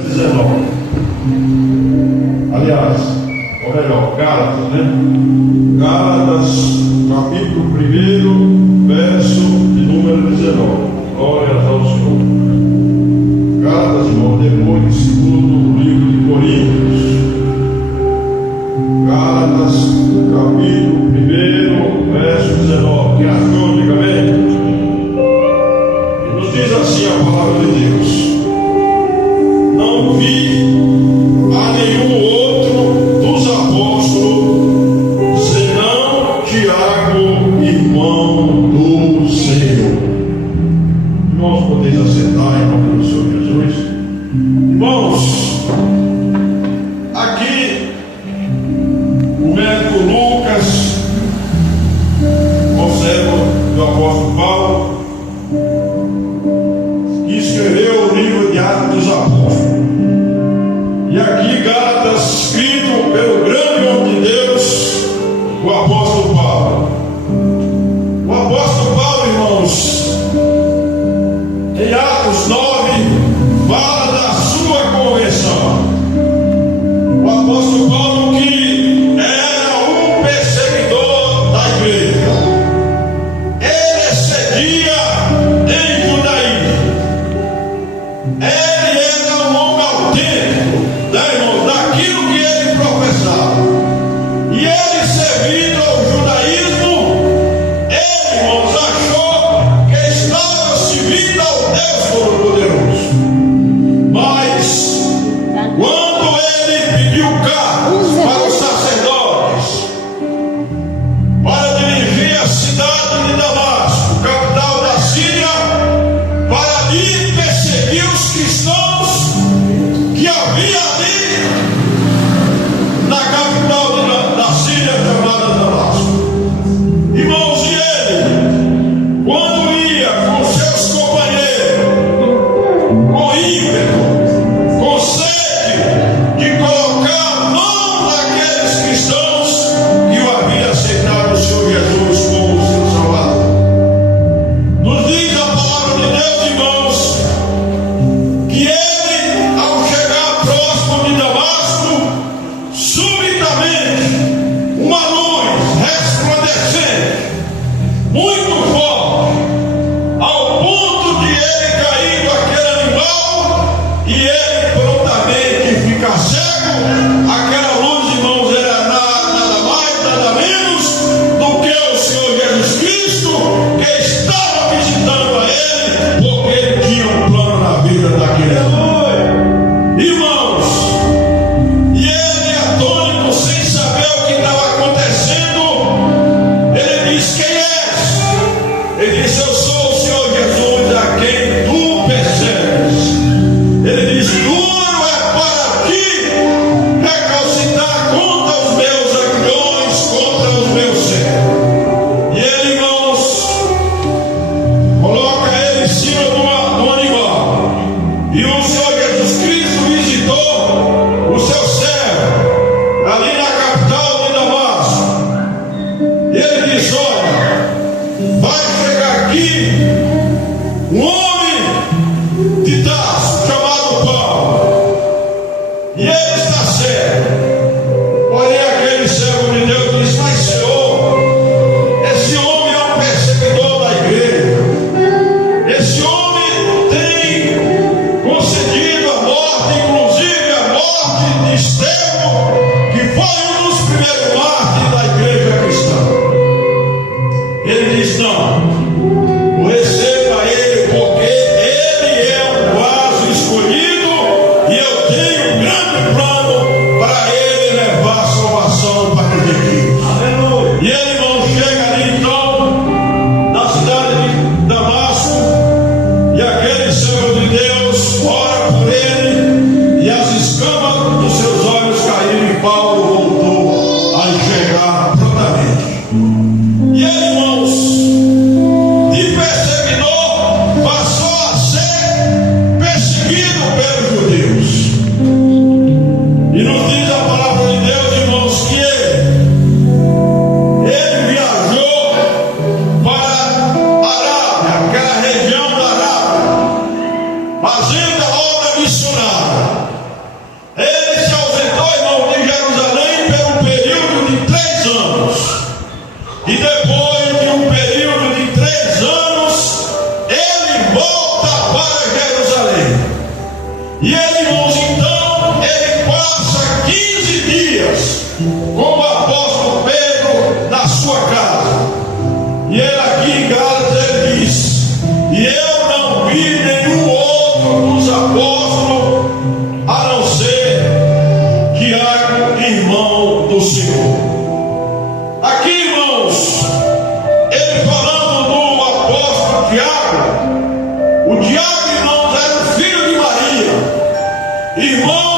19. Aliás, ou melhor, Gálatas, né? Gálatas, capítulo 1, verso de número 19. Glórias ao Senhor. Gálatas, irmão, depois de segundo livro de Coríntios. Gálatas, capítulo 1, verso 19. Quem achou, diga amém. E nos diz assim a palavra de Deus: não vi a nenhum outro dos apóstolos, senão Tiago, irmão do Senhor. Irmãos, podeis assentar em nome do Senhor Jesus. Irmãos, aqui o médico Lucas, conserva do apóstolo Paulo, que escreveu o livro de Atos dos Apóstolos. E aqui Gálatas, escrito pelo grande homem de Deus, o apóstolo Paulo. O apóstolo Paulo, irmãos, em Atos 9, fala da sua conversão. O apóstolo Paulo, que era um perseguidor da igreja, ele seguia em judaísmo. Ele era um homem autêntico, daquilo que ele professava. E ele, servindo ao judaísmo, ele, irmãos, achou que estava servindo ao Deus Todo-Poderoso. Mas, quando ele pediu cargos para os sacerdotes, para dirigir a cidade de Damasco, capital da Síria, para ir perseguir os cristãos que havia ali na capital da Síria, chamada Damasco. Irmãos, e ele, quando ia com seus companheiros, com ímpeto, com sede de colocar a mão naqueles cristãos que o haviam aceitado o Senhor Jesus como seu Salvador. Nos diz a palavra de Deus, irmãos, que ele, ao chegar próximo de Damasco, subitamente uma luz resplandecente, muito forte, ao ponto de ele cair do aquele animal e ele prontamente ficar cego. Aquela luz, irmãos, era nada mais, nada menos do que o Senhor Jesus Cristo, que estava visitando a ele, porque ele tinha um plano na vida daquele homem. Irmãos, e ele, atônito, sem saber o que estava acontecendo, ele diz: quem és? Ele disse: eu sou o Senhor Jesus, a quem tu persegues. Ele diz: duro é para ti recalcitrar contra os meus aguilhões, contra os meus servos. E ele, irmãos, coloca ele em cima de um animal. E o Senhor Jesus Cristo visitou o seu servo ali na capital de Damasco. E ele diz: olha, vai chegar aqui um homem de Tarso chamado Paulo, e ele está cego. Porém, aquele servo de Deus diz: mas Senhor, esse homem é um perseguidor da igreja. Esse homem tem concedido a morte E ele, irmãos, então, ele passa 15 dias com o apóstolo Pedro na sua casa. E ele aqui em Gálatas, ele diz: e eu não vi nenhum outro dos apóstolos, a não ser Tiago, irmão do Senhor. Aqui, irmãos, ele falando do apóstolo Tiago. O Tiago, irmãos, era o filho de Maria, irmão